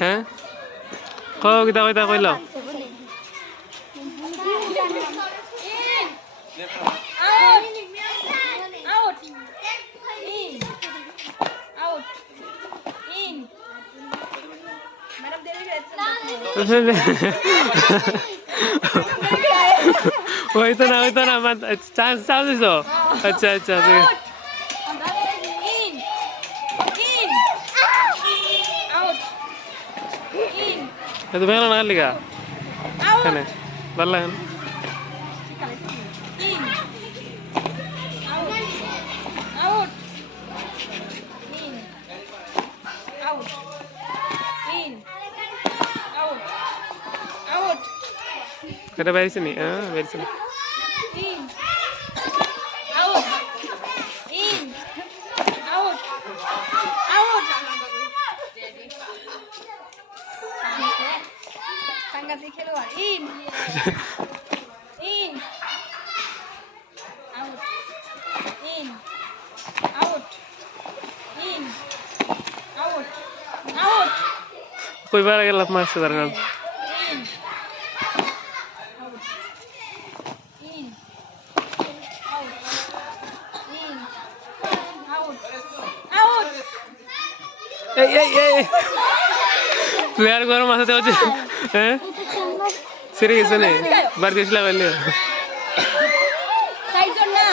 হ্যাঁ কিতা কইতা কইল होता ना मत चांस चांस दो अच्छा अच्छा तो बेला ना लिखा है ना बल्ला है Ada baris ni, baris ni. In, out, in, out, out. Sangat keluar. In, in, out, in, out, in, out, out. Koi बार अगर लप मार से दरगाह. प्लेयर को मारते हो हैं सीरियस नहीं बार देश ला वाले साइड जोन ना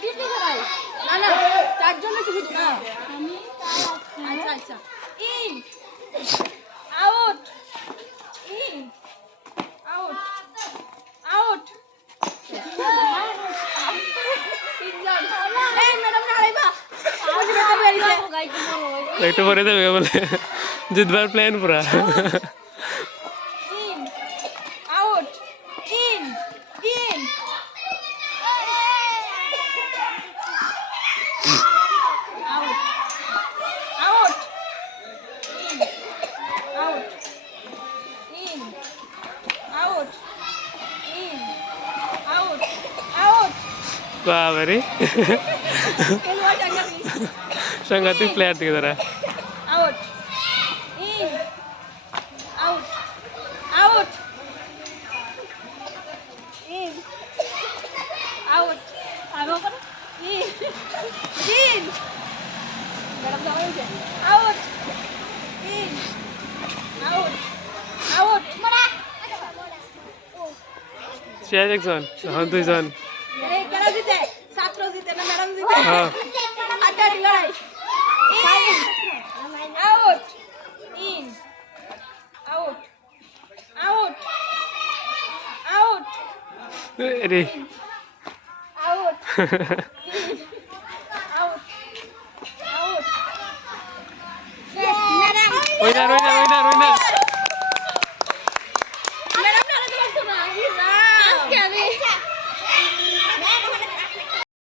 कितने कराई ना ना चार जोन में शुरू ना अच्छा अच्छा in out in out out A madam ना आइबा आज में मेरी से एक तो बोले थे बोले जित बार प्लान पूरा in out in in out out in out in out in out out वाह बरी केलवा संगति प्लेयर थी इधर out in out out in out आगो करो in गरम जाओ इसे out in out out मरा शेयर जैक्सन हाँ तू जॉन ए करा जीते छात्र जीते ना मैडम जीते हाँ अच्छा लड़ाई in out in out out out अरे out out out yes madam वही